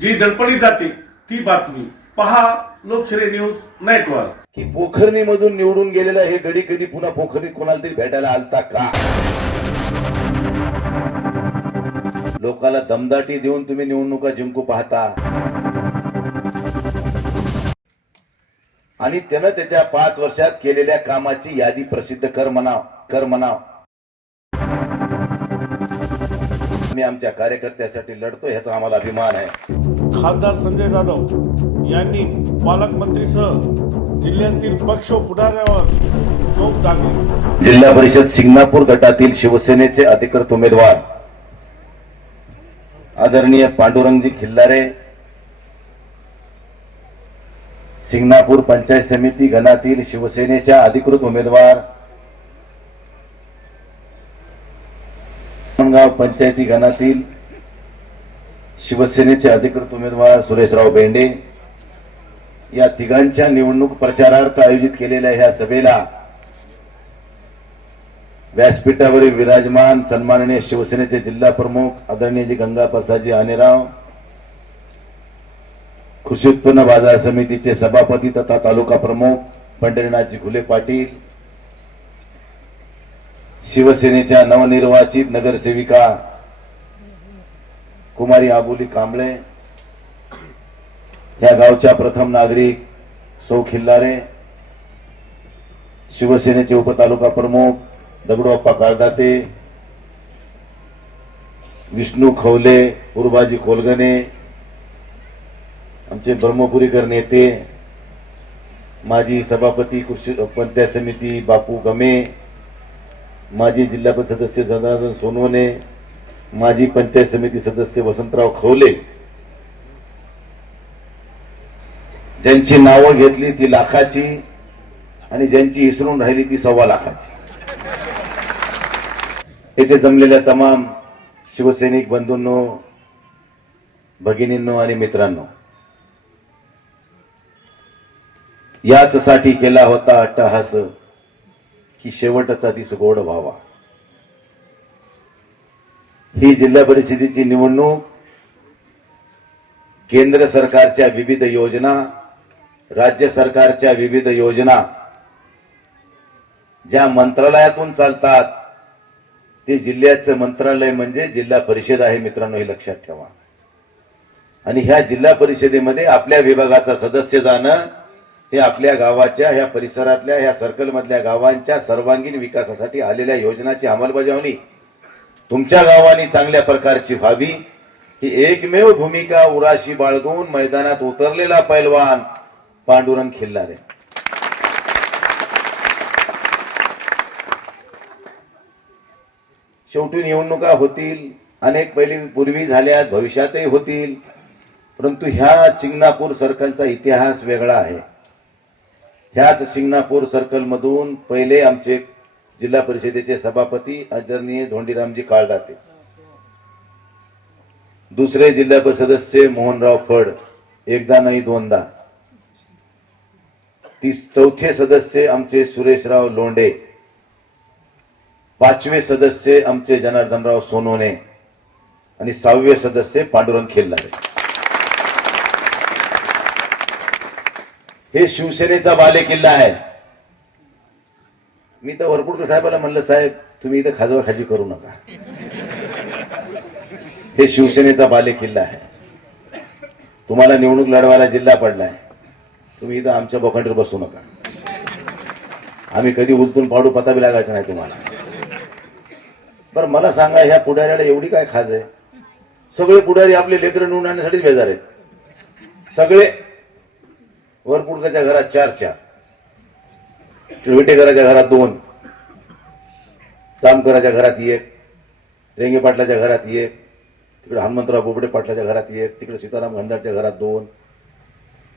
जी दडपली जाते ती बातमी पहा लोकशाही न्यूज नेटवर्क। की पोखरणी मधून निवडून गेलेला हे गडी कधी पुन्हा पोखरणीत कोणाला तरी भेटायला आलता का? लोकाला दमदाटी देऊन तुम्ही निवडणुका जिंकू पाहता आणि त्यानं त्याच्या 5 वर्षात केलेल्या कामाची यादी प्रसिद्ध कर म्हणाव। मी आमच्या कार्यकर्त्यासाठी लढतो ह्याचा आम्हाला अभिमान आहे। खासदार संजय जाधव यांनी पालकमंत्रीसह जिल्ह्यातील पक्ष पुढाऱ्यावर टोक टाकले। जिल्हा परिषद सिंगणापूर गटातील शिवसेनेचे अधिकृत उमेदवार आदरणीय पांडुरंगजी खिल्लारे, सिंगणापूर पंचायत समिती गणातील शिवसेनेच्या अधिकृत उमेदवार, गाव पंचायती गणातील शिवसेनेचे अधिकृत उमेदवार सुरेशराव बेंडे या तिघांच्या निवडणूक प्रचारार्थ आयोजित केलेल्या ह्या सभेला व्यासपीठावरील विराजमान सन्माननीय शिवसेनेचे जिल्हा प्रमुख आदरणीय गंगाप्रसादजी आनेराव, कृषी उत्पन्न बाजार समितीचे सभापती तथा तालुका प्रमुख पंढरीनाथजी घुले पाटील, शिवसेनेच्या नवनिर्वाचित नगरसेविका कुमारी आबुली कांबळे, या गावच्या प्रथम नागरिक सौ खिल्लारे, शिवसेनेचे उपतालुका प्रमुख दगडूअप्पा काळदाते, विष्णू खवले, उर्बाजी कोलगणे, आमचे ब्रह्मपुरीकर नेते, माजी सभापती कृषी पंचायत समिती बापू गमे, माजी जिल्हा परिषद सदस्य जनार्दन सोनवणे, माजी पंचायत समिती सदस्य वसंतराव खवले, ज्यांची नावं घेतली ती लाखाची आणि ज्यांची इसरून राहिली ती 1.25 लाखाची। येथे जमलेल्या तमाम शिवसैनिक बंधूंनो, भगिनींनो आणि मित्रांनो, याचसाठी केला होता अट्टहास की शेवटचा दिस गोड व्हावा। ही जिल्हा परिषदेची निवडणूक केंद्र सरकारच्या विविध योजना, राज्य सरकारच्या विविध योजना ज्या मंत्रालयातून चालतात ते जिल्ह्याचं मंत्रालय म्हणजे जिल्हा परिषद आहे मित्रांनो, हे लक्षात ठेवा। आणि ह्या जिल्हा परिषदेमध्ये आपल्या विभागाचा सदस्य जाणं हे आपल्या गावाच्या, ह्या परिसरातल्या, ह्या सर्कल मधल्या गावांच्या सर्वांगीण विकासासाठी आलेल्या योजनाची अंमलबजावणी तुमच्या गावाने चांगल्या प्रकारची व्हावी, ही एकमेव भूमिका उराशी बाळगून मैदानात उतरलेला पैलवान पांडुरंग खिल्लारे। शेवटी निवडणुका होतील, अनेक पूर्वी झाल्या, भविष्यातही होतील, परंतु ह्या सिंगणापूर सर्कलचा इतिहास वेगळा आहे। ह्याच सिंगणापूर सर्कल मधून पहिले आमचे जिल्हा परिषदेचे सभापती आदरणीय धोंडीरामजी काळदाते, दुसरे जिल्हा परिषद सदस्य मोहनराव फड, एकदा नाही दोनदा, चौथे सदस्य आमचे सुरेशराव लोंढे, 5वे सदस्य आमचे जनार्दनराव सोनवणे आणि 6वे सदस्य पांडुरंग खिल्लारे। हे शिवसेनेचा बालेकिल्ला आहे। मी तर वरपुडकर साहेबांना म्हणलं, साहेब तुम्ही इथं खाजवाखाजी करू नका, हे शिवसेनेचा बालेकिल्ला आहे। तुम्हाला निवडणूक लढवायला जिल्हा पडलाय, तुम्ही इथं आमच्या बोकांडीवर बसू नका। आम्ही कधी उलटून पाडू पता बी लागायचा नाही तुम्हाला। बरं मला सांगा, ह्या पुढाऱ्याला एवढी काय खाज आहे? सगळे पुढारी आपले लेकरं निवडून आणण्यासाठीच बेजार आहेत। सगळे वरपुडकरच्या घरात 4-4, विटेकराच्या घरात 2, जामकराच्या घरात 1, रेंगे पाटलाच्या घरात 1, तिकडे हनुमंतराव बोबडे पाटलाच्या घरात 1, तिकडे सीताराम गंधारच्या घरात 2,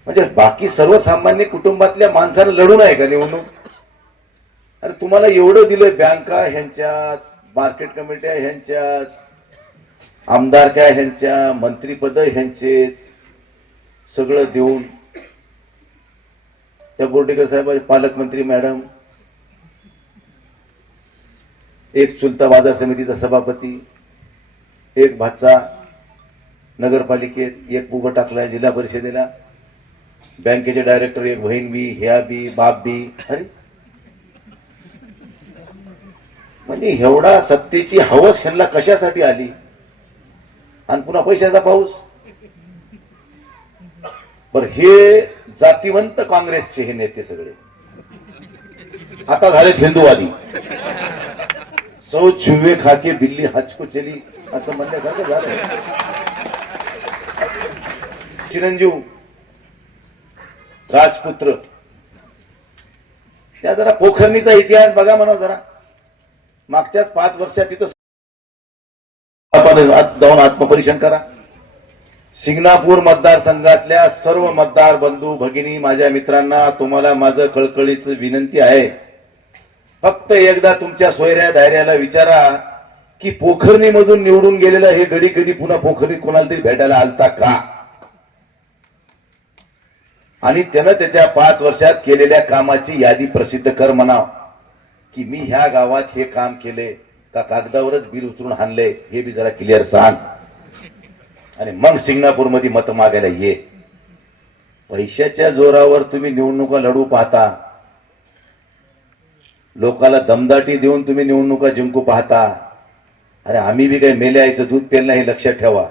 म्हणजे बाकी सर्वसामान्य कुटुंबातल्या माणसानं लढू नये का निवडणूक? अरे तुम्हाला एवढं दिलं, बँका ह्यांच्याच, मार्केट कमिट्या ह्यांच्याच, आमदारक्या ह्यांच्या, मंत्रीपद ह्यांचेच, सगळं देऊन त्या बोर्डीकर साहेब पालकमंत्री मॅडम, एक चुलता बाजार समितीचा सभापती, एक भाचा नगरपालिकेत एक उभं टाकलाय, जिल्हा परिषदेला बँकेचे डायरेक्टर एक बहीण बी, ह्या बी, बाप बी. अरे म्हणजे एवढा सत्तेची हवस ह्यांना कशासाठी आली? आणि पुन्हा पैशाचा पाऊस. पर हे जातीवंत काँग्रेसचे हे नेते सगळे आता झालेत हिंदूवादी. सौ चुवे खाके बिल्ली हजको चली असं म्हणण्यासारखं झालं. चिरंजीव राजपुत्र त्या जरा पोखरणीचा इतिहास बघा म्हणा जरा. मागच्या 5 वर्षात तिथं जाऊन आत्मपरीक्षण करा. शिंगणापूर मतदारसंघातल्या सर्व मतदार बंधू भगिनी, माझ्या मित्रांना, तुम्हाला माझं कळकळीच विनंती आहे, फक्त एकदा तुमच्या सोयऱ्या धायऱ्याला विचारा की पोखरणीमधून निवडून गेलेला हे गडी कधी पुन्हा पोखरणीत कोणाला तरी भेटायला आलता का? आणि त्यानं त्याच्या 5 वर्षात केलेल्या कामाची यादी प्रसिद्ध कर म्हणाव की मी ह्या गावात हे काम केले का कागदावरच बिल उचलून हाणले हे बी जरा क्लिअर सांग. आणि मग सिंगणापूरमध्ये मत मागायला ये. पैशाच्या जोरावर तुम्ही निवडणुका लढू पाहता, लोकाला दमदाटी देऊन तुम्ही निवडणुका जिंकू पाहता. अरे आम्ही बी काही मेले आईचं दूध पेल नाही, हे लक्षात ठेवा.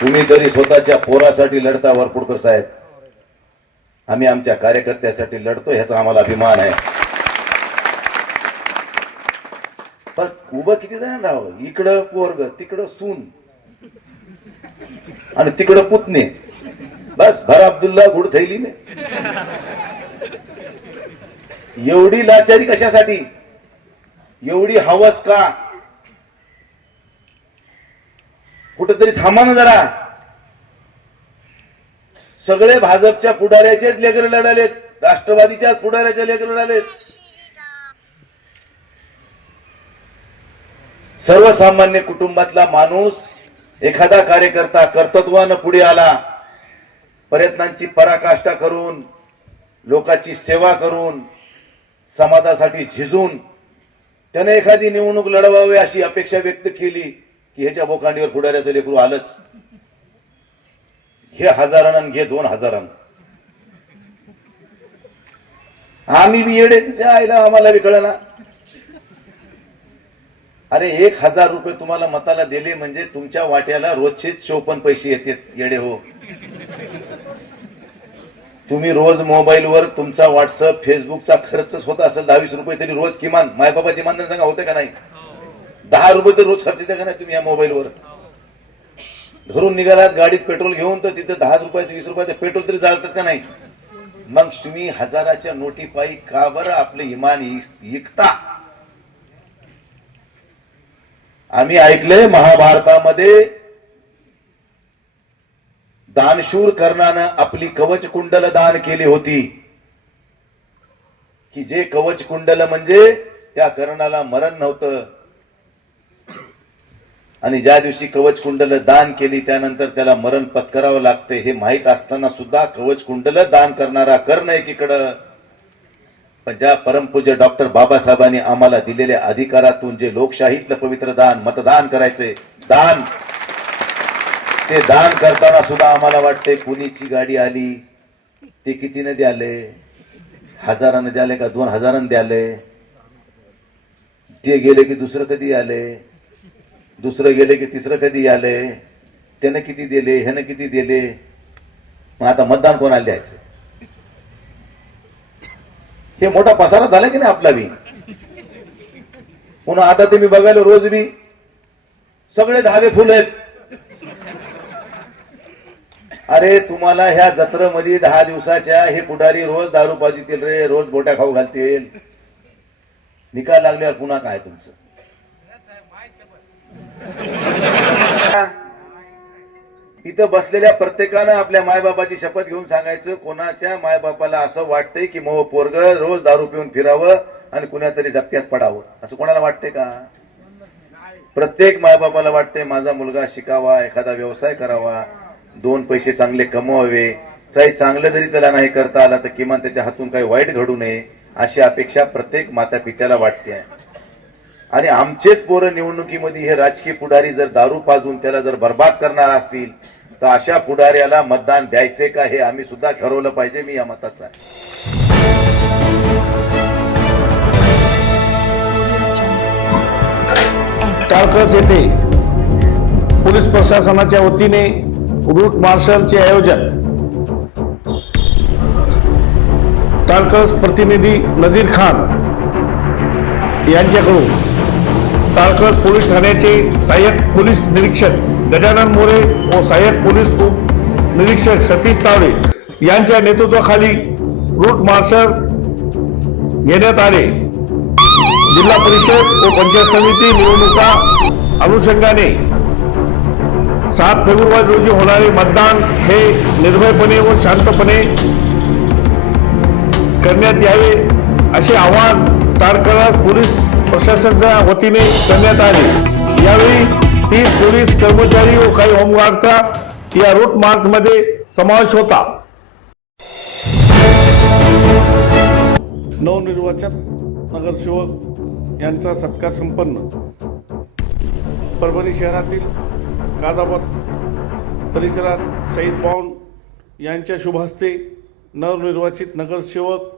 तुम्ही तरी स्वतःच्या पोरासाठी लढता वरपुडकर साहेब, आम्ही आमच्या कार्यकर्त्यासाठी लढतो, ह्याचा आम्हाला अभिमान आहे. पण उभं किती जण राहावं, इकडं पोरग, तिकडं सून आणि तिकडं पुतणे, बस भर अब्दुल्ला गुड थैली में. एवढी लाचारी कशासाठी? एवढी हवस का? कुठेतरी थांबा ना जरा. सगळे भाजपच्या पुढाऱ्याचेच लेकर लढालेत, राष्ट्रवादीच्याच पुढाऱ्याचे लेकर लढालेत. सर्वसामान्य कुटुंबातला माणूस, एखादा कार्यकर्ता कर्तृत्वानं पुढे आला, प्रयत्नांची पराकाष्ठा करून, लोकांची सेवा करून, समाजासाठी झिजून त्याने एखादी निवडणूक लढवावी अशी अपेक्षा व्यक्त केली की ह्याच्या बोकांडीवर पुढाऱ्याचं लेकरू आलंच. घे हजारानं, घे 2000. आम्ही बी येडे तिच्या आईला, आम्हाला बी कळना. अरे 1000 रुपये तुम्हाला मताला दिले म्हणजे तुमच्या वाट्याला रोजचे 54 पैसे येतात. येडे हो तुम्ही. रोज मोबाईलवर तुमचा व्हॉट्सअप फेसबुकचा खर्च होत असेल 10-20 रुपये तरी रोज किमान. मायबापाची मानधन सांगा होते का नाही? 10 रुपये तर रोज खर्च येते का नाही तुम्ही या मोबाईलवर? घरून निघालात गाडीत पेट्रोल घेऊन तर तिथे 10 रुपयाचं 20 रुपयाचं पेट्रोल तरी जाळतात का नाही? मग तुम्ही हजाराच्या नोटी पायी का बरं आपले इमान विकता? आम्ही ऐकले महाभारतामध्ये दानशूर कर्णानं आपली कवच कुंडल दान केली होती की जे कवच कुंडल म्हणजे त्या कर्णाला मरण नव्हतं. आणि ज्या दिवशी कवच कुंडल दान केली त्यानंतर त्याला मरण पत्करावं लागते हे माहीत असताना सुद्धा कवच कुंडल दान करणारा कर्ण एकीकडं, पण ज्या परमपूज्य डॉक्टर बाबासाहेबांनी आम्हाला दिलेल्या अधिकारातून जे लोकशाहीतलं पवित्र दान, मतदान करायचे दान, ते दान करताना सुद्धा आम्हाला वाटते कुणीची गाडी आली ते कितीने द्याले, 1000 द्याले का 2000 द्याले, ते गेले की दुसरं कधी आले, दुसरं गेले की तिसरं कधी आले, त्यानं किती दिले, ह्यानं किती दिले. मग आता मतदान कोणाला द्यायचं? हे मोठा पसारा झाला की नाही आपला बी. पुन्हा आता ते मी बघायला रोज बी सगळे धावे फुल आहेत. अरे तुम्हाला ह्या जत्रेमध्ये 10 दिवसाच्या हे पुढारी रोज दारू पाजतील रे, रोज बोट्या खाऊ घालतील. निकाल लागल्यावर पुन्हा काय तुमचं? इथं बसलेल्या प्रत्येकानं आपल्या मायबापाची शपथ घेऊन सांगायचं, कोणाच्या मायबापाला असं वाटतंय की मग पोरग रोज दारू पिऊन फिरावं आणि कुणातरी डबक्यात पडावं, असं कोणाला वाटतंय का? प्रत्येक मायबापाला वाटतंय माझा मुलगा शिकावा, एखादा व्यवसाय करावा, 2 पैसे चांगले कमवावे, काही चांगलं जरी त्याला नाही करता आला तर किमान त्याच्या हातून काही वाईट घडू नये अशी अपेक्षा प्रत्येक माता पित्याला वाटते. आणि आमचेच पोरं निवडणुकीमध्ये हे राजकीय पुढारी जर दारू पाजून त्याला जर बर्बाद करणार असतील तर अशा पुढाऱ्याला मतदान द्यायचे का हे आम्ही सुद्धा ठरवलं पाहिजे. मी या मताचा आहे. टाळकस येथे पोलीस प्रशासनाच्या वतीने रूट मार्शलचे आयोजन. टाळकस प्रतिनिधी नजीर खान यांच्याकडून टाळकस पोलीस ठाण्याचे सहाय्यक पोलीस निरीक्षक गजानन मोरे व सहाय्यक पोलीस उप निरीक्षक सतीश तावडे यांच्या नेतृत्वाखाली रूट मार्शल घेण्यात आले. जिल्हा परिषद व पंचायत समिती निवडणुका अनुषंगाने 7 फेब्रुवारी रोजी होणारे मतदान हे निर्भयपणे व शांतपणे करण्यात यावे असे आवाहन टाळकस पोलीस प्रशासनाच्या वतीने करण्यात आले. यावेळी 30 पोलीस कर्मचारी व काही होमगार्डचा या रूट मार्च मध्ये समावेश होता. नवनिर्वाचित नगरसेवक यांचा सत्कार संपन्न. परभणी शहरातील कादाबाद परिसरात सईद बाऊंड यांच्या शुभहस्ते नवनिर्वाचित नगरसेवक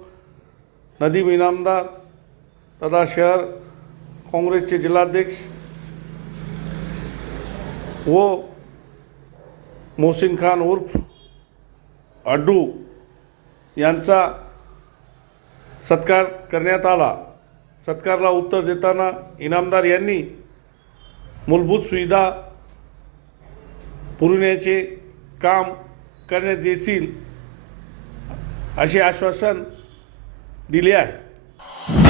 नदीम इनामदार तथा शहर काँग्रेसचे जिल्हाध्यक्ष व मोहसिन खान उर्फ अड्डू यांचा सत्कार करण्यात आला. सत्कारला उत्तर देताना इनामदार यांनी मूलभूत सुविधा पुरवण्याचे काम करण्यात येईल असे आश्वासन दिले आहे.